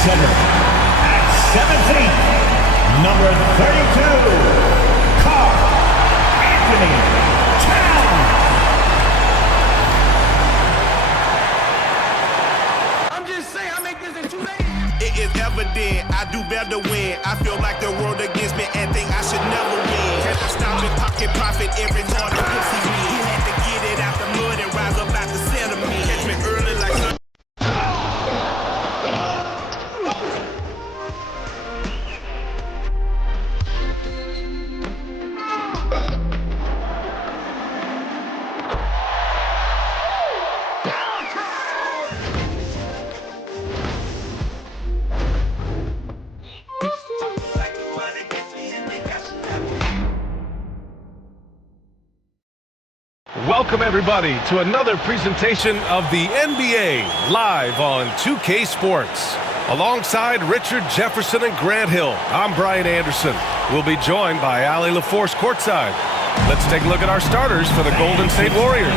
center, at 17, number 32, Carl Anthony Towns. I'm just saying, I make this in 2 days. It is evident I do better when I feel like the world against me and think I should never win. Had to stop and pocket profit every time the pussy me. He had to get it out the mud and rise up out the sediment. Catch me early like sun. Welcome, everybody, to another presentation of the NBA live on 2K Sports. Alongside Richard Jefferson and Grant Hill, I'm Brian Anderson. We'll be joined by Allie LaForce courtside. Let's take a look at our starters for the Golden State Warriors.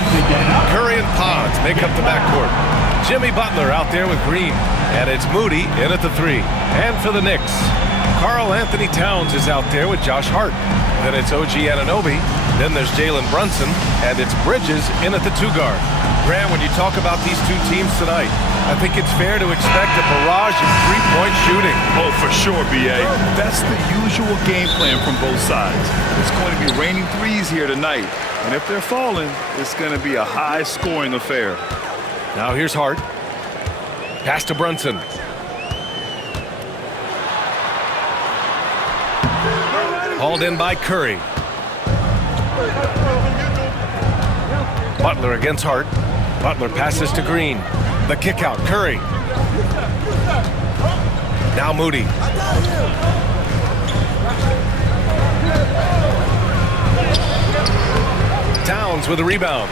Curry and Pons make up the backcourt. Jimmy Butler out there with Green. And it's Moody in at the 3. And for the Knicks, Karl Anthony Towns is out there with Josh Hart. Then it's OG Anunoby. Then there's Jalen Brunson, and it's Bridges in at the 2 guard. Grant, when you talk about these two teams tonight, I think it's fair to expect a barrage of three-point shooting. Oh, for sure, B.A. That's the usual game plan from both sides. It's going to be raining threes here tonight, and if they're falling, it's going to be a high-scoring affair. Now here's Hart. Pass to Brunson. Hauled in by Curry. Butler against Hart. Butler passes to Green. The kick out, Curry. Now Moody. Towns with a rebound.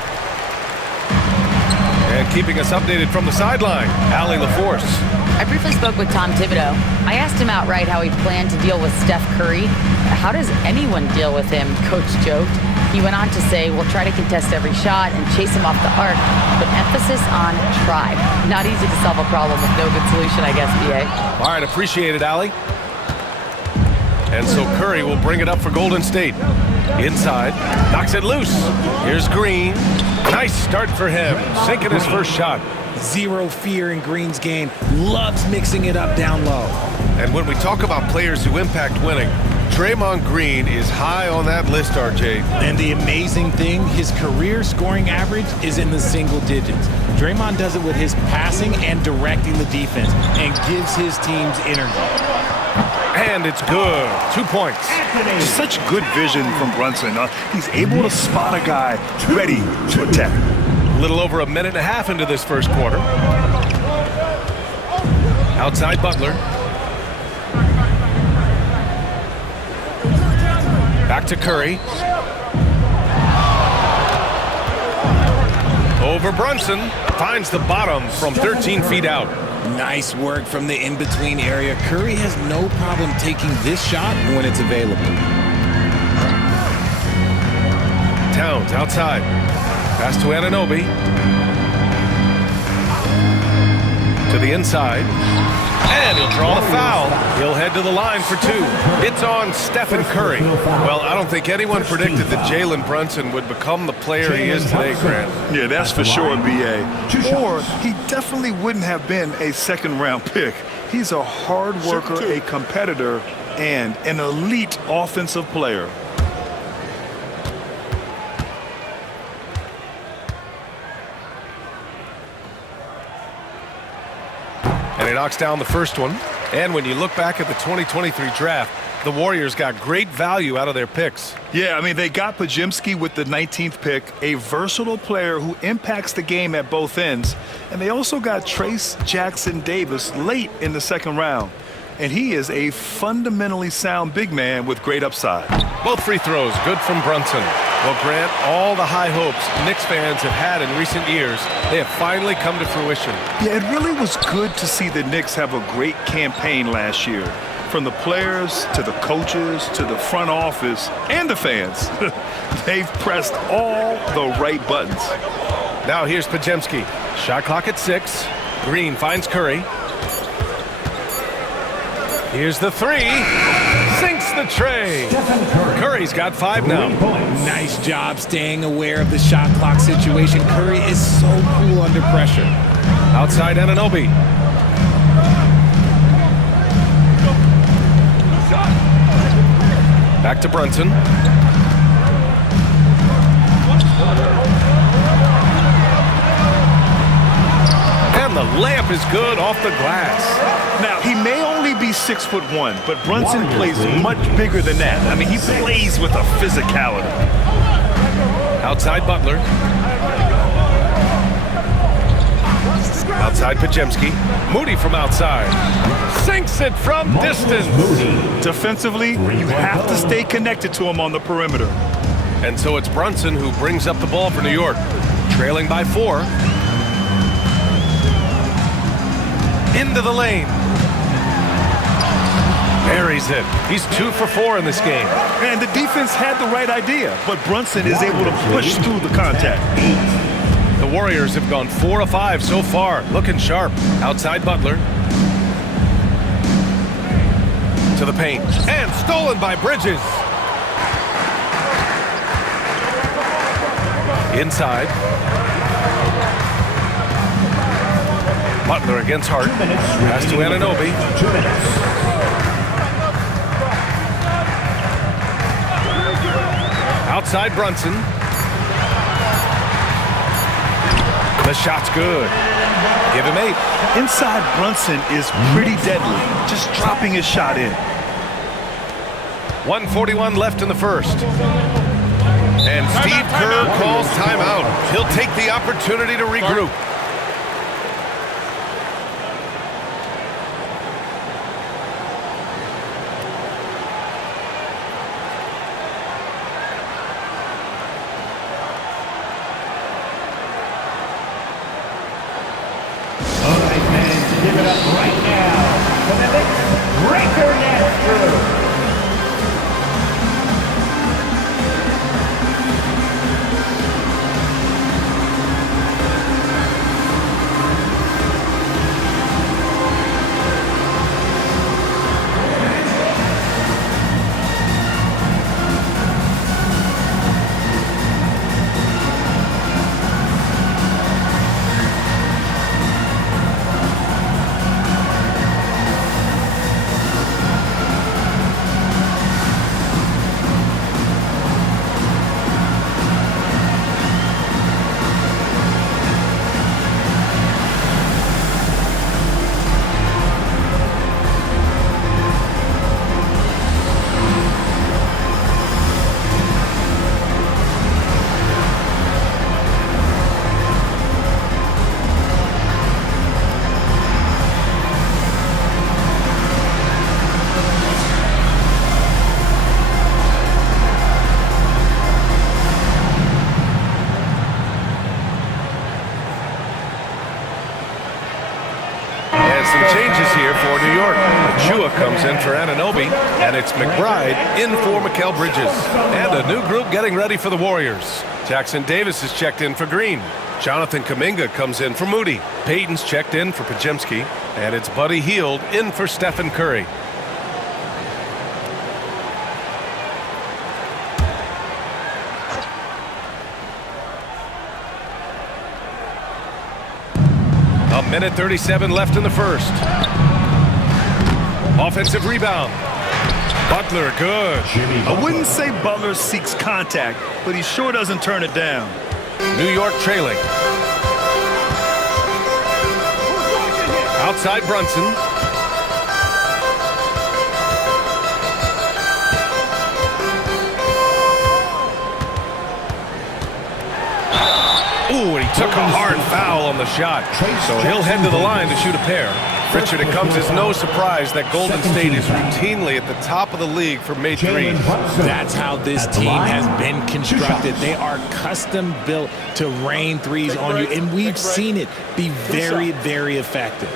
And keeping us updated from the sideline, Allie LaForce. I briefly spoke with Tom Thibodeau. I asked him outright how he planned to deal with Steph Curry. How does anyone deal with him? Coach joked. He went on to say, we'll try to contest every shot and chase him off the arc, but emphasis on try. Not easy to solve a problem with no good solution, I guess, B.A. All right, appreciate it, Allie. And so Curry will bring it up for Golden State. Inside, knocks it loose. Here's Green. Nice start for him, sinking his first shot. Zero fear in Green's game. Loves mixing it up down low. And when we talk about players who impact winning, Draymond Green is high on that list, RJ. And the amazing thing, his career scoring average is in the single digits. Draymond does it with his passing and directing the defense and gives his teams energy. And it's good. 2 points. Such good vision from Brunson. He's able to spot a guy ready to attack. A little over a minute and a half into this first quarter. Outside Butler. Back to Curry. Over Brunson. Finds the bottom from 13 feet out. Nice work from the in-between area. Curry has no problem taking this shot when it's available. Towns outside. Pass to Anunoby. To the inside. And he'll draw the foul. He'll head to the line for 2. It's on Stephen Curry. Well, I don't think anyone predicted that Jalen Brunson would become the player he is today, Grant. Yeah, that's for sure, B.A. Or he definitely wouldn't have been a second-round pick. He's a hard worker, a competitor, and an elite offensive player. And he knocks down the first one. And when you look back at the 2023 draft, the Warriors got great value out of their picks. Yeah, I mean, they got Podziemski with the 19th pick, a versatile player who impacts the game at both ends. And they also got Trace Jackson Davis late in the second round. And he is a fundamentally sound big man with great upside. Both free throws, good from Brunson. Well, Grant, all the high hopes Knicks fans have had in recent years, they have finally come to fruition. Yeah, it really was good to see the Knicks have a great campaign last year. From the players to the coaches to the front office and the fans. They've pressed all the right buttons. Now here's Podziemski. Shot clock at 6. Green finds Curry. Here's the three. Sinks the tray. Curry's got 5 now. Nice job staying aware of the shot clock situation. Curry is so cool under pressure. Outside Anunoby. Back to Brunson. And the layup is good off the glass. Now, he may only be 6'1", but Brunson plays much bigger than that. I mean, he plays with a physicality. Outside Butler. Outside Pajemski. Moody from outside. Sinks it from distance. Defensively, you have to stay connected to him on the perimeter. And so it's Brunson who brings up the ball for New York. Trailing by 4. Into the lane. Buries it. He's 2 for 4 in this game. And the defense had the right idea, but Brunson is able to push through the contact. The Warriors have gone 4 of 5 so far. Looking sharp. Outside Butler. To the paint. And stolen by Bridges. Inside. Butler against Hart. Pass to Anunoby. 2 minutes. Outside Brunson. The shot's good. Give him 8. Inside Brunson is pretty deadly, just dropping his shot in. 1:41 left in the first. And Steve Kerr calls timeout. He'll take the opportunity to regroup. All right, fans, give it up right now for the Knicks Breaker Net crew. Some changes here for New York. Achua comes in for Anunoby, and it's McBride in for Mikal Bridges. And a new group getting ready for the Warriors. Jackson Davis is checked in for Green. Jonathan Kuminga comes in for Moody. Payton's checked in for Pajemski, and it's Buddy Hield in for Stephen Curry. A minute 37 left in the first. Offensive rebound. Butler, good. I wouldn't say Butler seeks contact, but he sure doesn't turn it down. New York trailing. Outside Brunson. Ooh, and he took a hard foul on the shot. So he'll head to the line to shoot a pair. Richard, it comes as no surprise that Golden State is routinely at the top of the league for made threes. That's how this team has been constructed. They are custom built to rain threes on you, and we've seen it be very, very effective.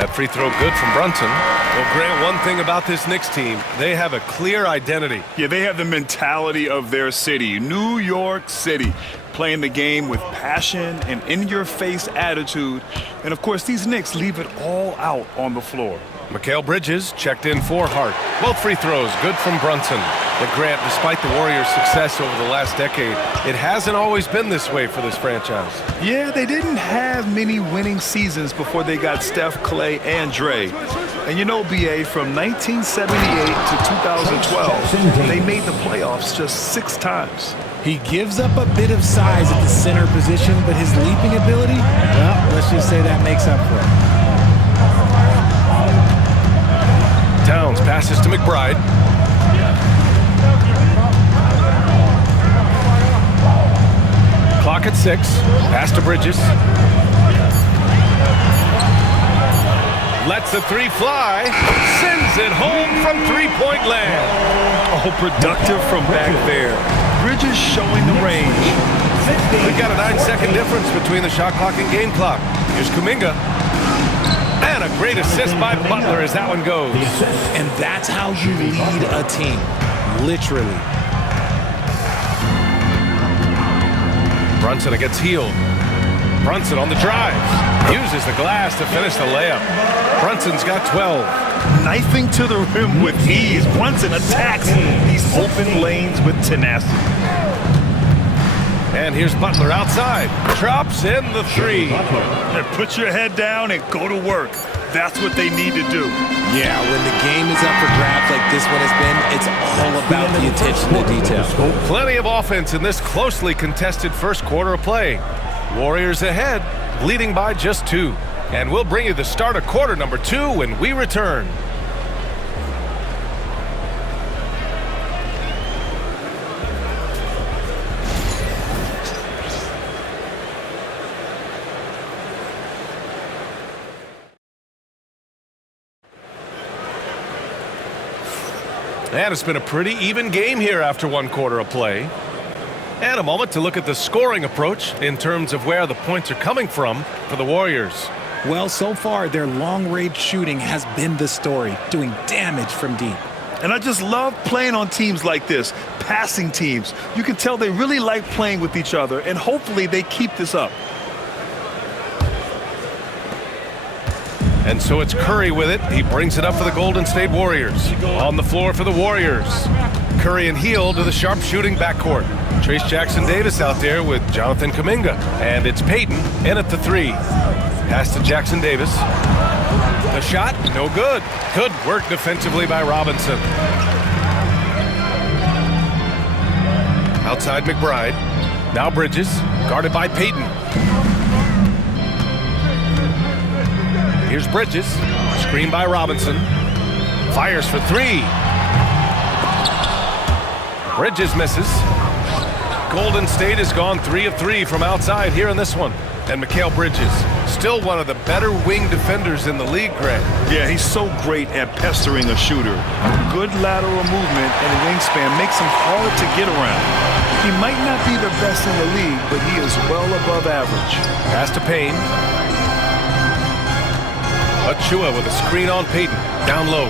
At Free throw good from Brunson. Well, Grant, one thing about this Knicks team, they have a clear identity. Yeah, they have the mentality of their city, New York City, playing the game with passion and in-your-face attitude. And, of course, these Knicks leave it all out on the floor. Mikal Bridges checked in for Hart. Both free throws good from Brunson. But Grant, despite the Warriors' success over the last decade, it hasn't always been this way for this franchise. Yeah, they didn't have many winning seasons before they got Steph, Clay, and Dre. And you know, B.A., from 1978 to 2012, they made the playoffs just 6 times. He gives up a bit of size at the center position, but his leaping ability, well, let's just say that makes up for it. Towns passes to McBride. Clock at 6. Pass to Bridges. Lets the 3 fly. Sends it home from three-point land. Oh, productive from back there. Bridges showing the range. We've got a 9-second difference between the shot clock and game clock. Here's Kuminga. And a great assist by Butler as that one goes. And that's how you lead a team, literally. Brunson gets healed. Brunson on the drive. Uses the glass to finish the layup. Brunson's got 12. Knifing to the rim with ease. Brunson attacks these open lanes with tenacity. And here's Butler outside. Drops in the 3. And put your head down and go to work. That's what they need to do. Yeah, when the game is up for grabs like this one has been, it's all about the attention to detail. Plenty of offense in this closely contested first quarter of play. Warriors ahead, leading by just 2. And we'll bring you the start of quarter number 2 when we return. And it's been a pretty even game here after 1 quarter of play. And a moment to look at the scoring approach in terms of where the points are coming from for the Warriors. Well, so far, their long-range shooting has been the story, doing damage from deep. And I just love playing on teams like this, passing teams. You can tell they really like playing with each other, and hopefully they keep this up. And so it's Curry with it. He brings it up for the Golden State Warriors. On the floor for the Warriors. Curry and Hield to the sharp shooting backcourt. Trace Jackson-Davis out there with Jonathan Kuminga. And it's Payton in at the 3. Pass to Jackson-Davis. The shot, no good. Good work defensively by Robinson. Outside McBride. Now Bridges, guarded by Payton. Here's Bridges, screen by Robinson. Fires for 3. Bridges misses. Golden State has gone 3 of 3 from outside here in this one. And Mikal Bridges, still one of the better wing defenders in the league, Grant. Yeah, he's so great at pestering a shooter. Good lateral movement and wingspan makes him hard to get around. He might not be the best in the league, but he is well above average. Pass to Payne. Achua with a screen on Payton. Down low.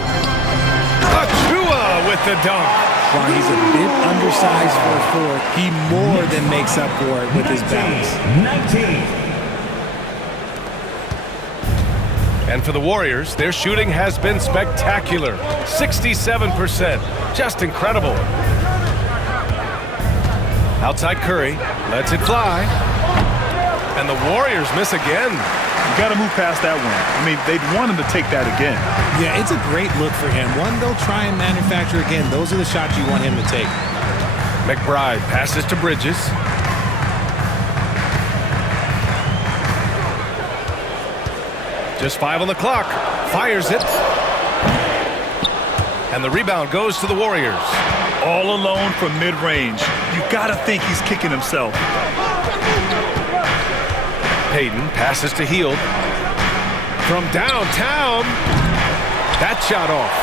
Achua with the dunk. While he's a bit undersized for a 4, he more than makes up for it with his balance. 19. And for the Warriors, their shooting has been spectacular. 67%. Just incredible. Outside Curry. Lets it fly. And the Warriors miss again. You got to move past that one. I mean, they'd want him to take that again. Yeah, it's a great look for him. One they'll try and manufacture again. Those are the shots you want him to take. McBride passes to Bridges. Just 5 on the clock. Fires it. And the rebound goes to the Warriors. All alone from mid-range. You got to think he's kicking himself. Payton passes to Hield. From downtown. That shot off.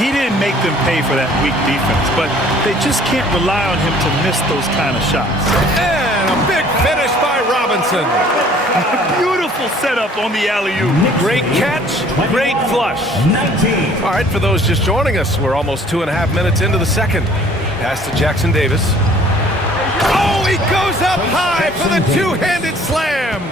He didn't make them pay for that weak defense, but they just can't rely on him to miss those kind of shots. And a big finish by Robinson. Brunson. Beautiful setup on the alley-oop. Great catch, great flush. All right, for those just joining us, we're almost 2.5 minutes into the second. Pass to Jackson Davis. Oh, he goes up high for the two-handed slam.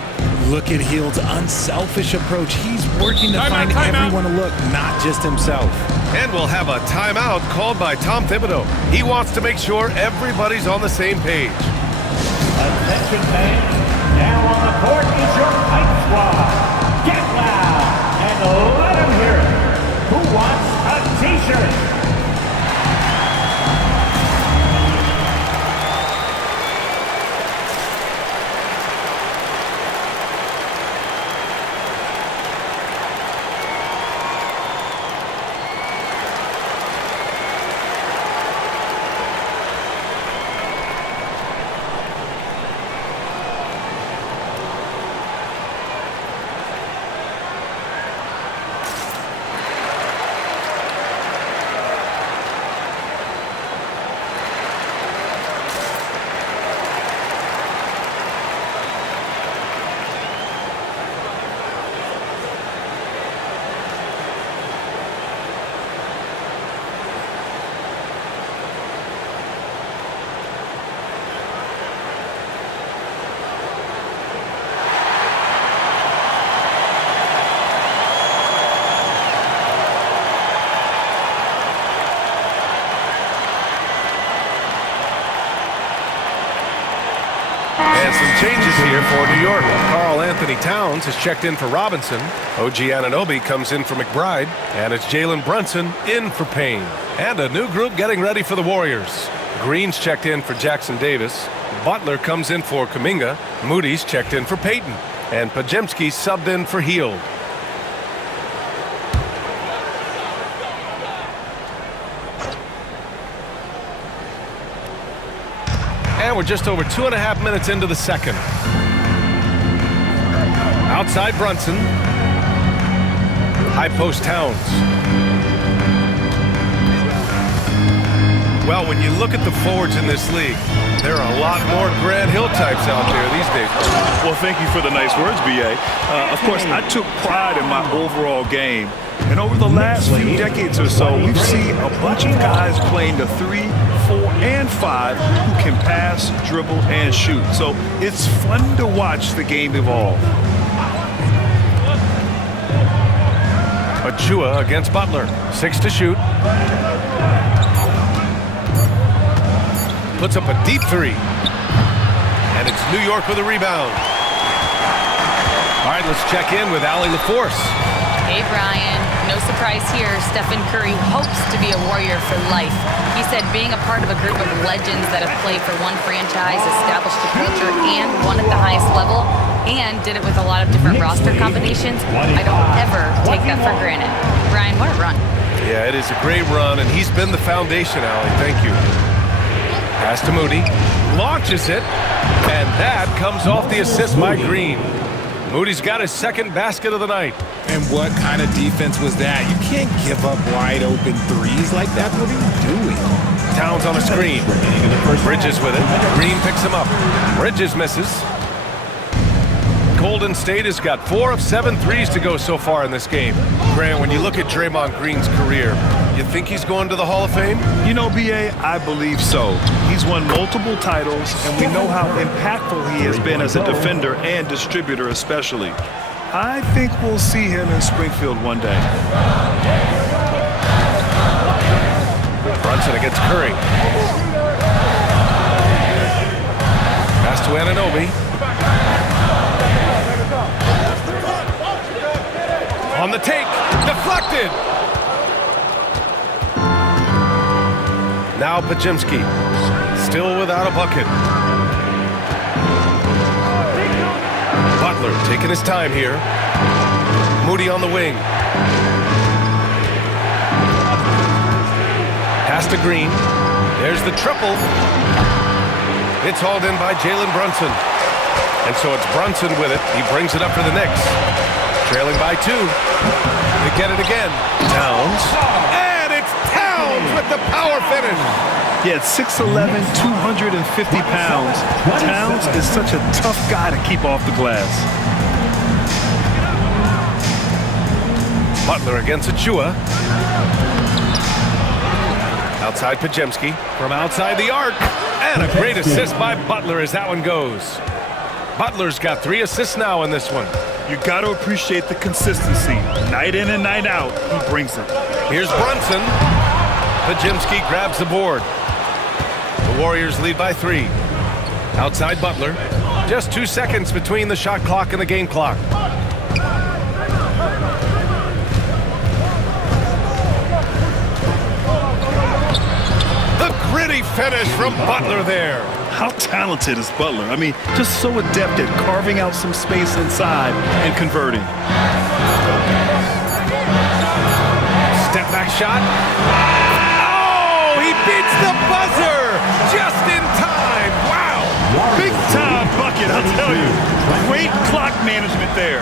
Look at Hield's unselfish approach. He's working to find everyone to look, not just himself. And we'll have a timeout called by Tom Thibodeau. He wants to make sure everybody's on the same page. Attention fans, now on the court is your fight squad. Get loud and let them hear it. Who wants a t-shirt? And some changes here for New York. Karl Anthony Towns has checked in for Robinson. OG Anunoby comes in for McBride. And it's Jalen Brunson in for Payne. And a new group getting ready for the Warriors. Green's checked in for Jackson Davis. Butler comes in for Kuminga. Moody's checked in for Payton. And Podziemski subbed in for Hield. And we're just over 2.5 minutes into the second. Outside Brunson. High post Towns. Well, when you look at the forwards in this league, there are a lot more Grant Hill types out there these days. Well, thank you for the nice words, B.A. Of course, I took pride in my overall game. And over the last few decades or so, we've seen a bunch of guys playing the 3, 4, and 5 who can pass, dribble, and shoot. So it's fun to watch the game evolve. Achua against Butler. 6 to shoot. Puts up a deep 3. And it's New York with a rebound. All right, let's check in with Allie LaForce. Hey, Brian. No surprise here. Stephen Curry hopes to be a Warrior for life. He said being a part of a group of legends that have played for one franchise, established a culture, and won at the highest level, and did it with a lot of different roster combinations, I don't ever take that for granted. Brian, what a run. Yeah, it is a great run, and he's been the foundation, Allie. Thank you. Pass to Moody. Launches it, and that comes off the assist by Green. Moody's got his second basket of the night. And what kind of defense was that? You can't give up wide open threes like that. What are you doing? Towns on a screen. Bridges with it. Green picks him up. Bridges misses. Golden State has got 4 of 7 threes to go so far in this game. Grant, when you look at Draymond Green's career, you think he's going to the Hall of Fame? You know, B.A., I believe so. He's won multiple titles, and we know how impactful he has been as a defender and distributor especially. I think we'll see him in Springfield one day. Brunson against Curry. Pass to Anunoby. On the take, deflected. Now Podziemski, still without a bucket. Butler taking his time here. Moody on the wing. Pass to Green. There's the triple. It's hauled in by Jalen Brunson. And so it's Brunson with it. He brings it up for the Knicks. Trailing by 2. They get it again. Towns. And it's Towns with the power finish. Yeah, at 6'11", 250 pounds, Towns is such a tough guy to keep off the glass. Butler against Achua. Outside Pajemski from outside the arc. And a great assist by Butler as that one goes. Butler's got 3 assists now in this one. You got to appreciate the consistency. Night in and night out, he brings it. Here's Brunson. Pajemski grabs the board. The Warriors lead by 3. Outside Butler. Just 2 seconds between the shot clock and the game clock. The gritty finish from Butler there. How talented is Butler? I mean, just so adept at carving out some space inside and converting. Step back shot. Oh, he beats the buzzer just in time. Wow. Big time bucket, I'll tell you. Great clock management there.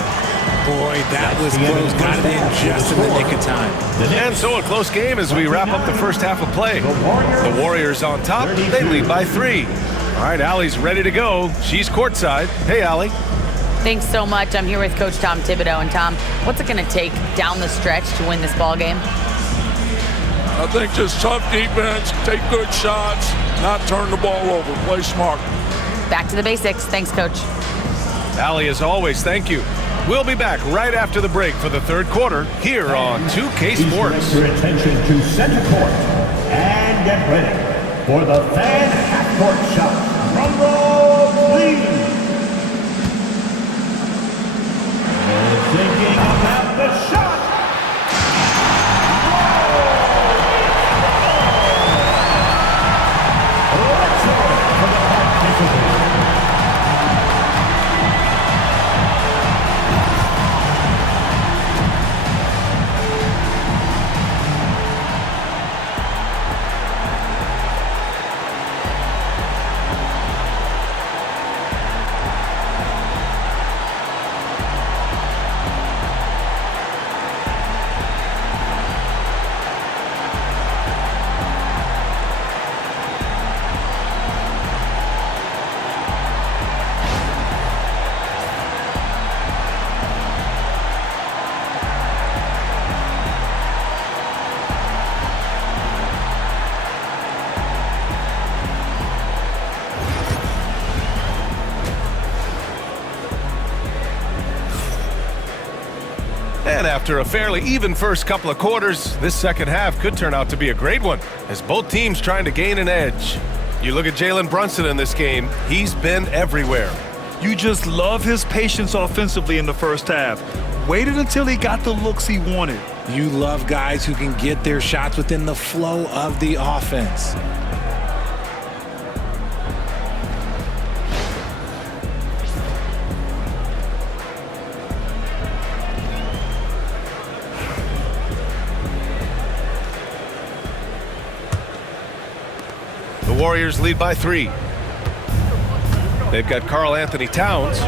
Boy, that was close. Got it in just in the nick of time. And so a close game as we wrap up the first half of play. The Warriors on top. They lead by 3. All right, Allie's ready to go. She's courtside. Hey, Allie. Thanks so much. I'm here with Coach Tom Thibodeau. And Tom, what's it going to take down the stretch to win this ball game? I think just tough defense, take good shots, not turn the ball over, play smart. Back to the basics. Thanks, Coach. Allie, as always, thank you. We'll be back right after the break for the third quarter here on 2K Sports. Your attention to center court and get ready for the fan half-court shot. Rumble, please. Thinking about the shot. Let's hear it for the participants. And after a fairly even first couple of quarters, this second half could turn out to be a great one, as both teams trying to gain an edge. You look at Jalen Brunson in this game, he's been everywhere. You just love his patience offensively in the first half. Waited until he got the looks he wanted. You love guys who can get their shots within the flow of the offense. The Warriors lead by 3. They've got Karl Anthony Towns.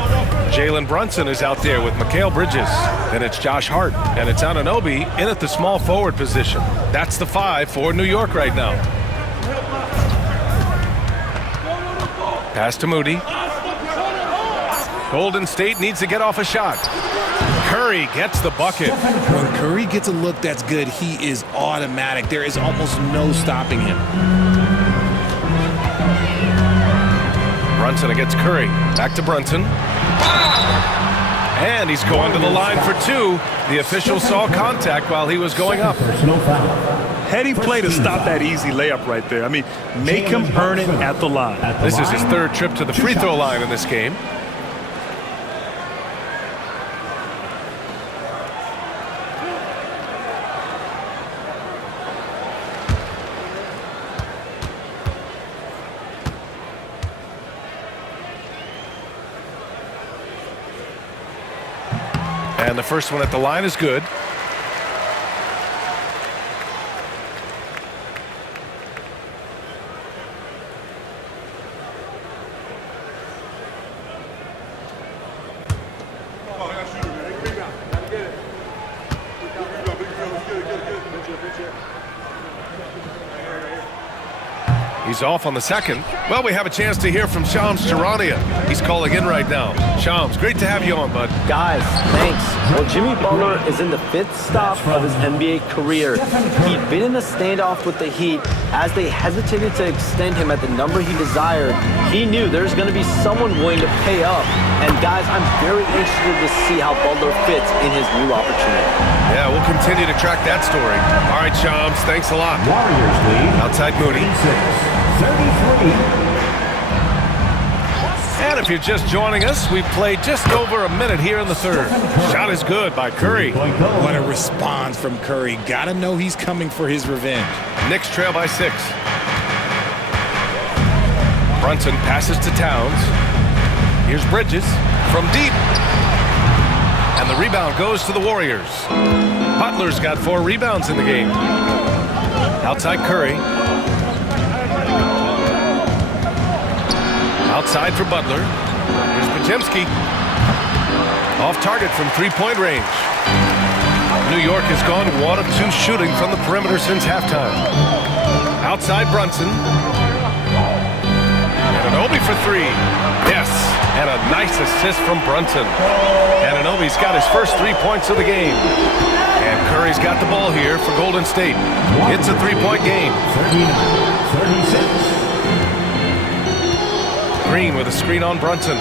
Jalen Brunson is out there with Mikal Bridges. And it's Josh Hart. And it's Anunoby in at the small forward position. That's the 5 for New York right now. Pass to Moody. Golden State needs to get off a shot. Curry gets the bucket. When Curry gets a look that's good, he is automatic. There is almost no stopping him. Brunson against Curry. Back to Brunson. And he's going to the line for 2. The official saw contact while he was going up. Heady play to stop that easy layup right there. I mean, make him earn it at the line. This is his 3rd trip to the free throw line in this game. And the first one at the line is good. He's off on the second. Well, we have a chance to hear from Shams Charania. He's calling in right now. Shams, great to have you on, bud. Guys, thanks. Well, Jimmy Butler is in the 5th stop of his NBA career. He'd been in a standoff with the Heat. As they hesitated to extend him at the number he desired, he knew there's going to be someone willing to pay up. And guys, I'm very interested to see how Butler fits in his new opportunity. Yeah, we'll continue to track that story. All right, Shams, thanks a lot. Warriors lead. Outside Mooney. 33. And if you're just joining us, we've played just over a minute here in the third. Shot is good by Curry. What a response from Curry. Gotta know he's coming for his revenge. Knicks trail by 6. Brunson passes to Towns. Here's Bridges from deep. And the rebound goes to the Warriors. Butler's got 4 rebounds in the game. Outside Curry. Outside for Butler. Here's Podziemski. Off target from 3-point range. New York has gone 1 of 2 shooting from the perimeter since halftime. Outside Brunson. Anunoby for 3. Yes, and a nice assist from Brunson. Anunoby's got his first 3 points of the game. And Curry's got the ball here for Golden State. It's a 3-point game. 36. Green with a screen on Brunson.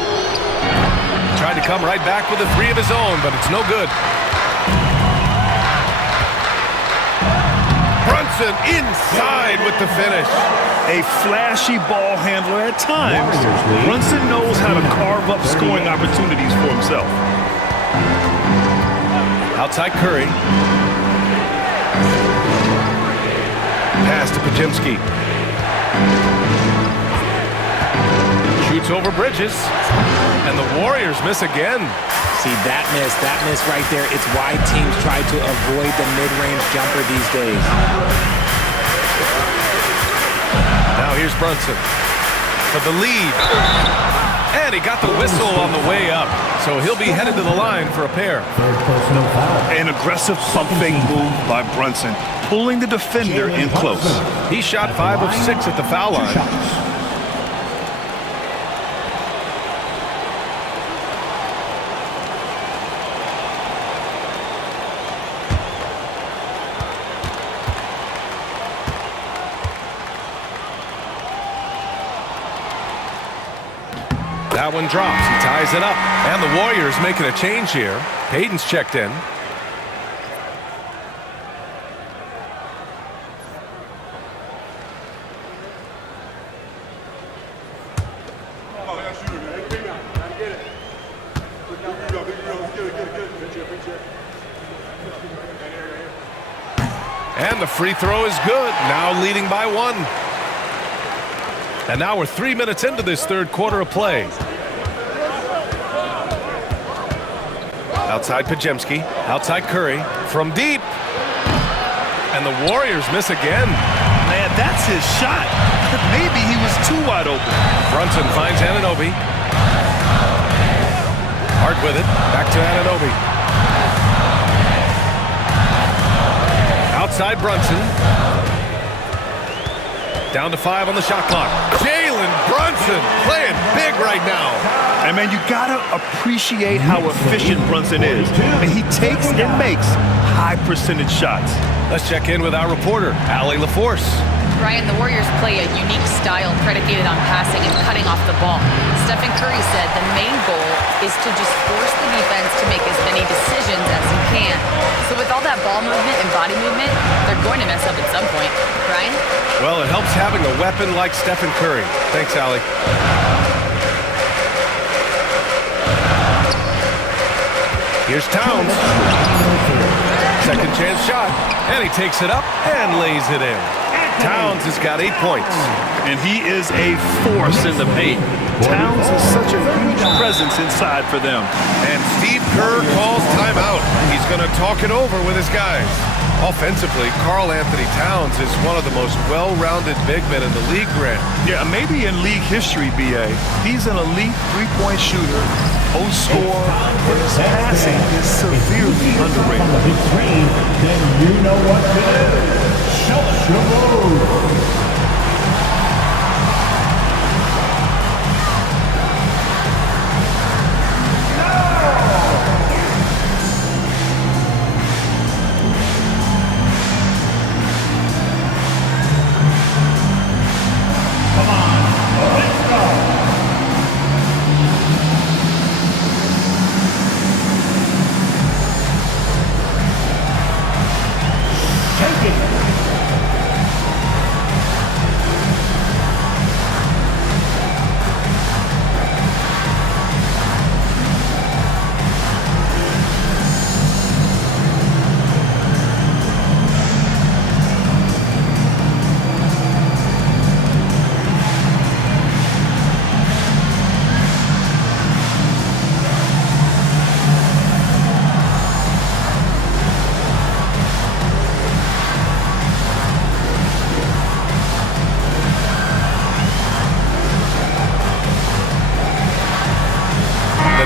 Tried to come right back with a 3 of his own, but it's no good. Brunson inside with the finish. A flashy ball handler at times. Brunson knows how to carve up scoring opportunities for himself. Outside Curry. Pass to Podziemski. Shoots over Bridges. And the Warriors miss again. See, that miss right there, it's why teams try to avoid the mid-range jumper these days. Now here's Brunson for the lead. And he got the whistle on the way up. So he'll be headed to the line for a pair. An aggressive pump fake move by Brunson, pulling the defender in close. He shot 5 of 6 at the foul line. That one drops. He ties it up. And the Warriors making a change here. Payton's checked in. And the free throw is good. Now leading by 1. And now we're 3 minutes into this third quarter of play. Outside Podziemski. Outside Curry. From deep. And the Warriors miss again. Man, that's his shot. Maybe he was too wide open. Brunson finds Anunoby. Hart with it. Back to Anunoby. Outside Brunson. Down to 5 on the shot clock. Jalen Brunson playing big right now. And man, you gotta appreciate how efficient Brunson is. And he takes and makes high percentage shots. Let's check in with our reporter, Allie LaForce. Ryan, the Warriors play a unique style predicated on passing and cutting off the ball. Stephen Curry said the main goal is to just force the defense to make as many decisions as he can. So with all that ball movement and body movement, they're going to mess up at some point. Ryan? Well, it helps having a weapon like Stephen Curry. Thanks, Allie. Here's Towns. Second chance shot. And he takes it up and lays it in. Towns has got 8 points. And he is a force in the paint. Towns is such a huge presence inside for them. And Steve Kerr calls timeout. He's going to talk it over with his guys. Offensively, Karl Anthony Towns is one of the most well-rounded big men in the league, Grant. Yeah, maybe in league history, B.A. He's an elite three-point shooter, post scorer, but his passing is severely underrated. Then you know what to do. Show us your move.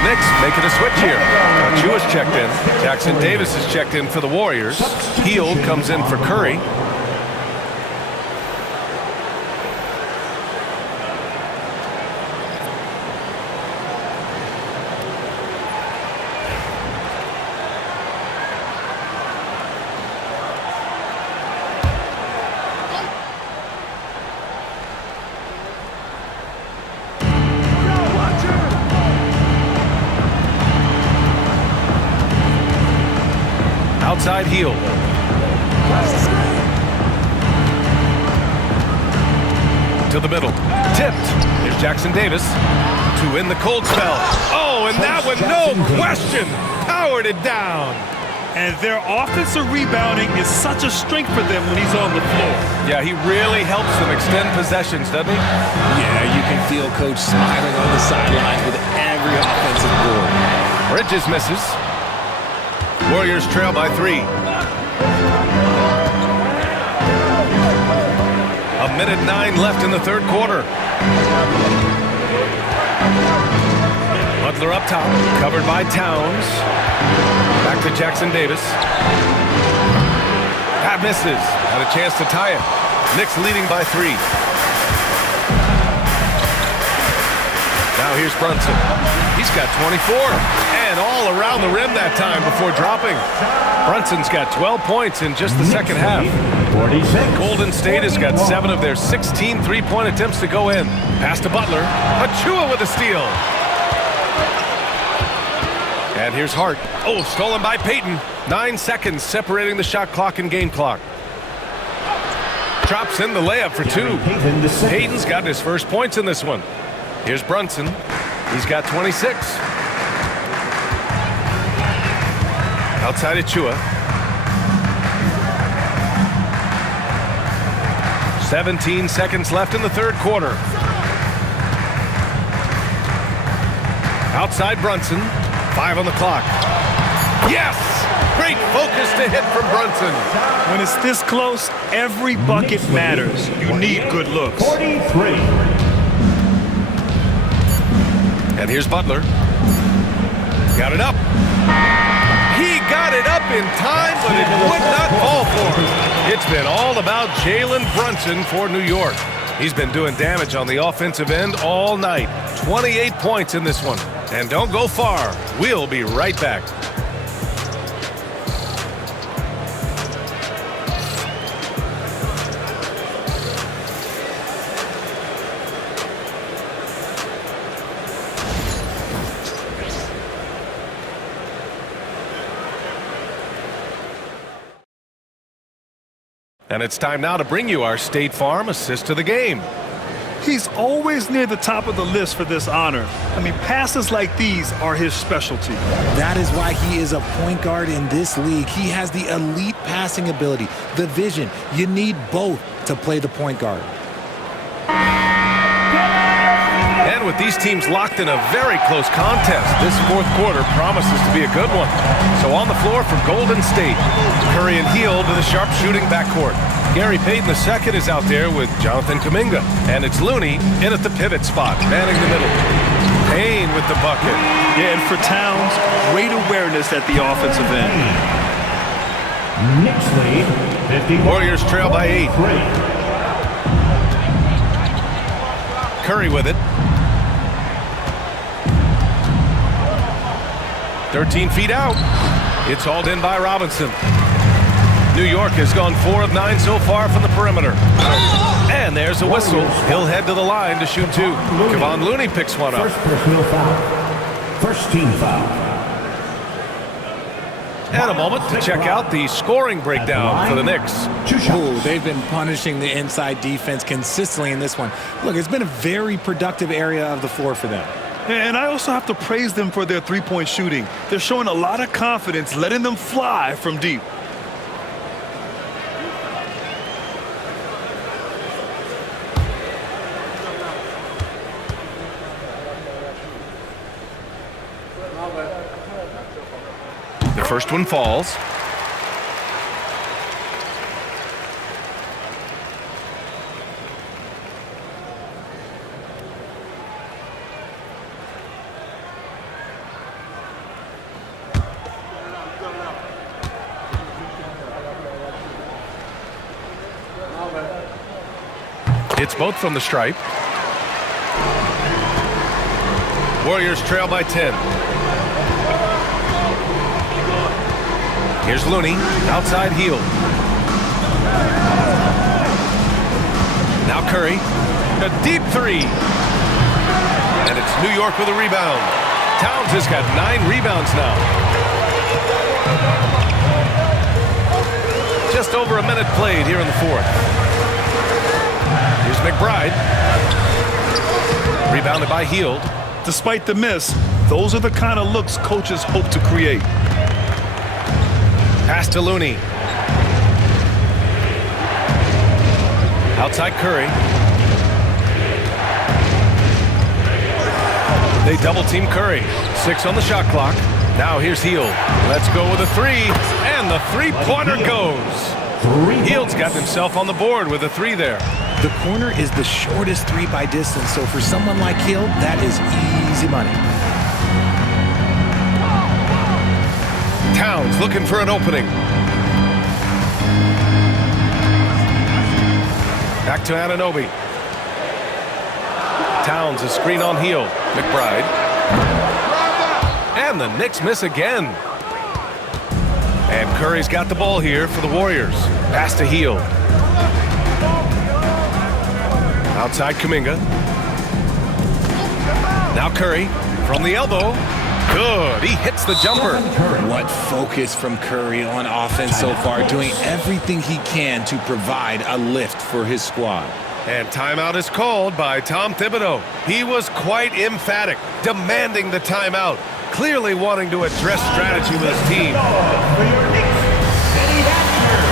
Knicks making a switch here. Chua's checked in. Jackson Davis is checked in for the Warriors. Hield comes in for Curry. Outside Hield. To the middle. Tipped. Here's Jackson Davis to win the cold spell. Oh, and that one, no question, powered it down. And their offensive rebounding is such a strength for them when he's on the floor. Yeah, he really helps them extend possessions, doesn't he? Yeah, you can feel Coach smiling on the sidelines with every offensive board. Bridges misses. Warriors trail by 3. A minute 9 left in the third quarter. Butler up top, covered by Towns. Back to Jackson Davis. That misses. Had a chance to tie it. Knicks leading by 3. Now here's Brunson. He's got 24. And all around the rim that time before dropping. Brunson's got 12 points in just the second half. 46. Golden State has got 7 of their 16 three-point attempts to go in. Pass to Butler. Achua with a steal. And here's Hart. Oh, stolen by Payton. 9 seconds separating the shot clock and game clock. Drops in the layup for 2. Payton's got his first points in this one. Here's Brunson. He's got 26. Outside Achua. 17 seconds left in the third quarter. Outside Brunson. 5 on the clock. Yes! Great focus to hit from Brunson. When it's this close, every bucket matters. You need good looks. 43. And here's Butler. Got it up. He got it up in time, but it would not fall for him. It's been all about Jalen Brunson for New York. He's been doing damage on the offensive end all night. 28 points in this one. And don't go far. We'll be right back. And it's time now to bring you our State Farm assist to the game. He's always near the top of the list for this honor. I mean, passes like these are his specialty. That is why he is a point guard in this league. He has the elite passing ability, the vision. You need both to play the point guard. And with these teams locked in a very close contest, this fourth quarter promises to be a good one. So on the floor for Golden State, Curry and Hield to the sharpshooting backcourt. Gary Payton II is out there with Jonathan Kuminga. And it's Looney in at the pivot spot, manning the middle. Payne with the bucket. Yeah, and for Towns, great awareness at the offensive end. Knicks lead 50. Warriors trail by 8. Curry with it. 13 feet out. It's hauled in by Robinson. New York has gone 4 of 9 so far from the perimeter. And there's a whistle. He'll head to the line to shoot 2. Kevon Looney picks one up. First personal foul. First team foul. And a moment to check out the scoring breakdown for the Knicks. Ooh, they've been punishing the inside defense consistently in this one. Look, it's been a very productive area of the floor for them. And I also have to praise them for their three-point shooting. They're showing a lot of confidence, letting them fly from deep. The first one falls. Hits both from the stripe. Warriors trail by 10. Here's Looney, outside heel. Now Curry, a deep three. And it's New York with a rebound. Towns has got 9 rebounds now. Just over a minute played here in the fourth. Here's McBride. Rebounded by Hield. Despite the miss, those are the kind of looks coaches hope to create. Pass to Looney. Outside Curry. They double team Curry. 6 on the shot clock. Now here's Hield. Let's go with a 3. And the three-pointer goes. Hield's got himself on the board with a 3 there. The corner is the shortest 3 by distance, so for someone like Hield, that is easy money. Towns looking for an opening. Back to Anunoby. Towns, a screen on Hield. McBride. And the Knicks miss again. And Curry's got the ball here for the Warriors. Pass to Hield. Outside Kuminga. Now Curry from the elbow. Good. He hits the jumper. What focus from Curry on offense so far, doing everything he can to provide a lift for his squad. And timeout is called by Tom Thibodeau. He was quite emphatic, demanding the timeout, clearly wanting to address strategy with his team. For your Knicks, Eddie Hatcher.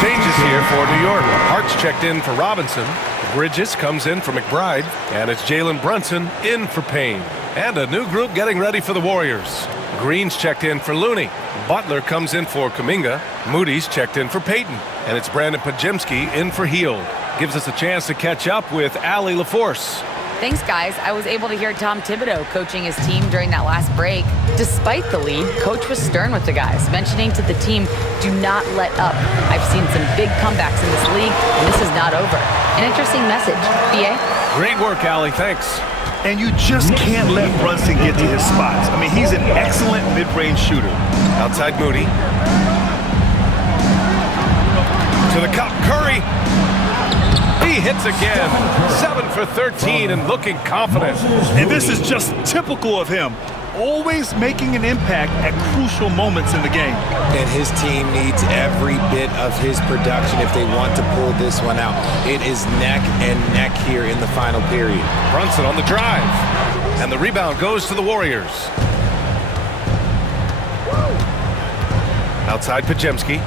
Changes here for New York. Hart's checked in for Robinson. Bridges comes in for McBride. And it's Jalen Brunson in for Payne. And a new group getting ready for the Warriors. Green's checked in for Looney. Butler comes in for Kuminga. Moody's checked in for Payton. And it's Brandon Pajemski in for Hield. Gives us a chance to catch up with Allie LaForce. Thanks, guys. I was able to hear Tom Thibodeau coaching his team during that last break. Despite the lead, Coach was stern with the guys, mentioning to the team, do not let up. I've seen some big comebacks in this league, and this is not over. An interesting message. B.A.? Great work, Allie. Thanks. And you just can't let Brunson get to his spots. I mean, he's an excellent mid-range shooter. Outside Moody. To the cup, Curry. He hits again. 7 for 13 and looking confident. And this is just typical of him. Always making an impact at crucial moments in the game. And his team needs every bit of his production if they want to pull this one out. It is neck and neck here in the final period. Brunson on the drive. And the rebound goes to the Warriors. Outside Pajemski.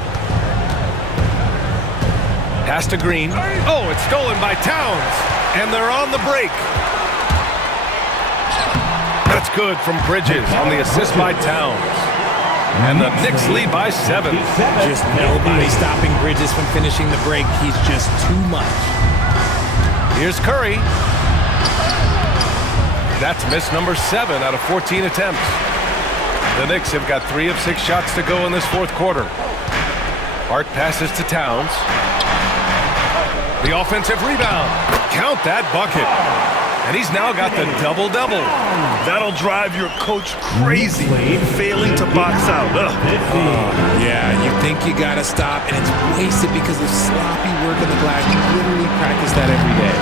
Pass to Green. Oh, it's stolen by Towns. And they're on the break. That's good from Bridges on the assist by Towns. And the Knicks lead by 7. Just nobody stopping Bridges from finishing the break. He's just too much. Here's Curry. That's miss number 7 out of 14 attempts. The Knicks have got 3 of 6 shots to go in this fourth quarter. Hart passes to Towns. The offensive rebound. Count that bucket. And he's now got the double-double. That'll drive your coach crazy, failing to box out. Yeah, you think you got to stop, and it's wasted because of sloppy work on the glass. You literally practice that every day.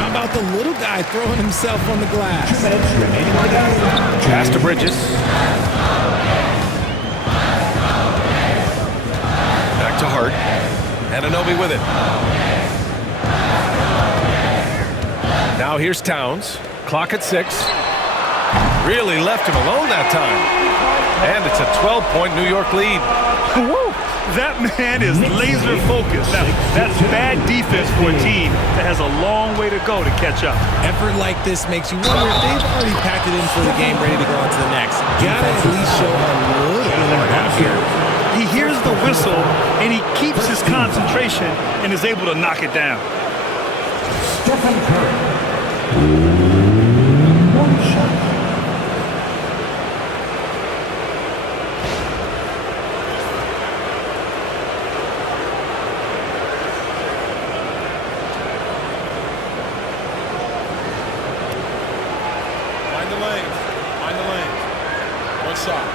How about the little guy throwing himself on the glass? 2 minutes remaining on the game. Pass to Bridges. Back to Hart. Anunoby with it. Now here's Towns. Clock at 6. Really left him alone that time. And it's a 12-point New York lead. Woo! That man is laser focused. Now, that's bad defense for a team that has a long way to go to catch up. Effort like this makes you wonder if they've already packed it in for the game, ready to go on to the next. Gotta at least show a little more out here. He hears the whistle, and he keeps his concentration and is able to knock it down. Stephen Curry. 1 shot. Find the lanes. Find the lanes. One shot.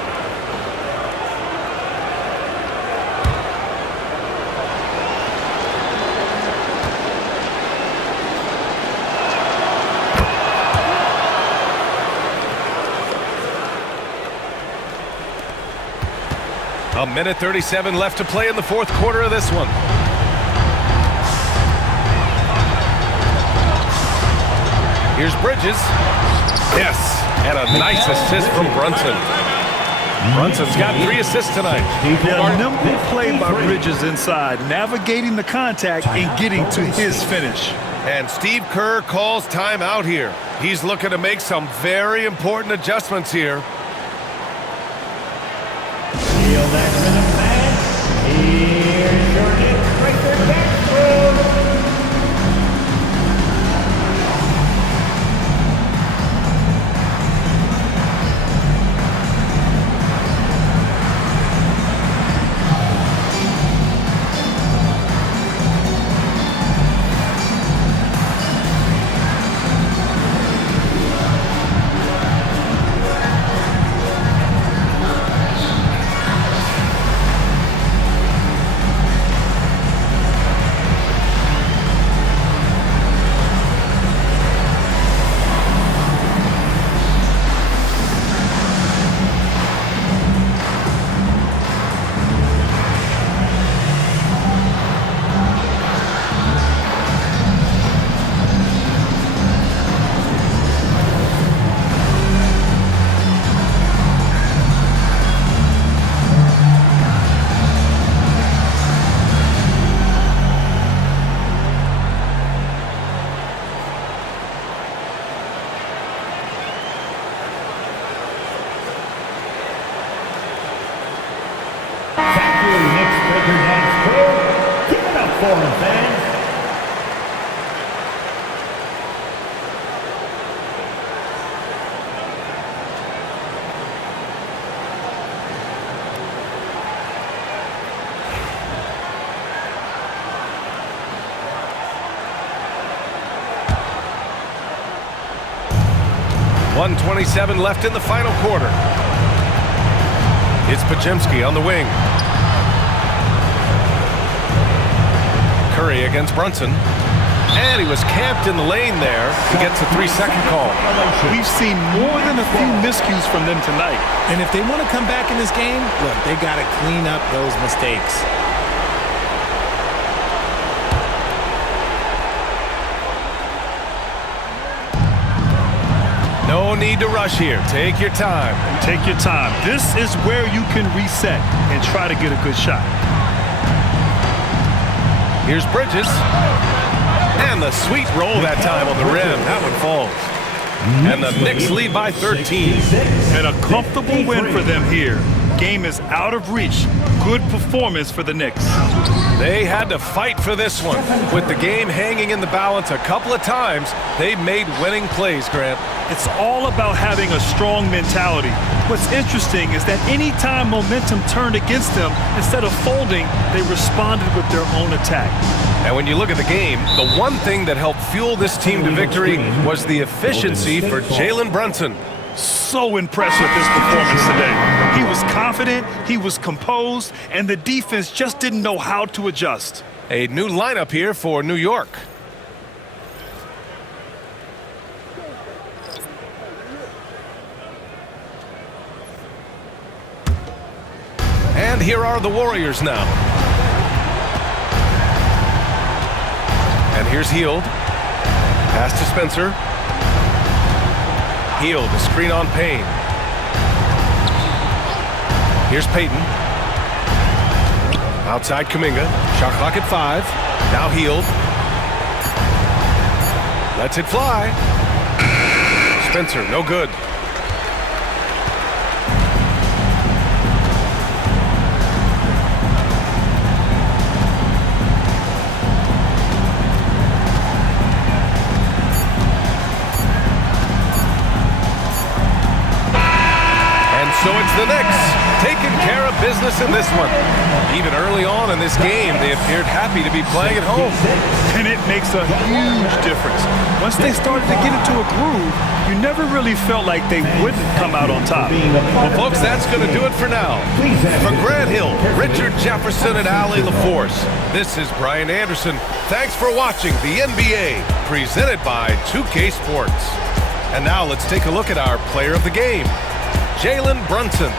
A minute 37 left to play in the fourth quarter of this one. Here's Bridges. Yes, and a nice assist from Brunson. Brunson's got 3 assists tonight. A nimble play by Bridges inside, navigating the contact and getting to his finish. And Steve Kerr calls timeout here. He's looking to make some very important adjustments here. Feel that rhythm, man. Here's your Knicks breaker back. Fans. 1:27 left in the final quarter. It's Pajemski on the wing. Curry against Brunson. And he was camped in the lane there. He gets a 3-second call. We've seen more than a few miscues from them tonight. And if they want to come back in this game, look, they got to clean up those mistakes. No need to rush here. Take your time. Take your time. This is where you can reset and try to get a good shot. Here's Bridges. And the sweet roll that time on the rim. That one falls. And the Knicks lead by 13. And a comfortable win for them here. game is out of reach. Good performance for the Knicks. They had to fight for this one. With the game hanging in the balance a couple of times, they made winning plays, Grant. It's all about having a strong mentality. What's interesting is that anytime momentum turned against them, instead of folding, they responded with their own attack. And when you look at the game, the one thing that helped fuel this team to victory was the efficiency for Jalen Brunson. So impressed with his performance today. He was confident, he was composed, and the defense just didn't know how to adjust. A new lineup here for New York. And here are the Warriors now. And here's Hield. Pass to Spencer. Hield, a screen on Payne. Here's Payton. Outside Kuminga. Shot clock at 5. Now Hield. Lets it fly. Spencer, no good. So it's the Knicks taking care of business in this one. Even early on in this game, they appeared happy to be playing at home. And it makes a huge difference. Once they started to get into a groove, you never really felt like they wouldn't come out on top. Well, folks, that's going to do it for now. For Grant Hill, Richard Jefferson, and Allie LaForce, this is Brian Anderson. Thanks for watching the NBA, presented by 2K Sports. And now let's take a look at our player of the game, Jalen Brunson.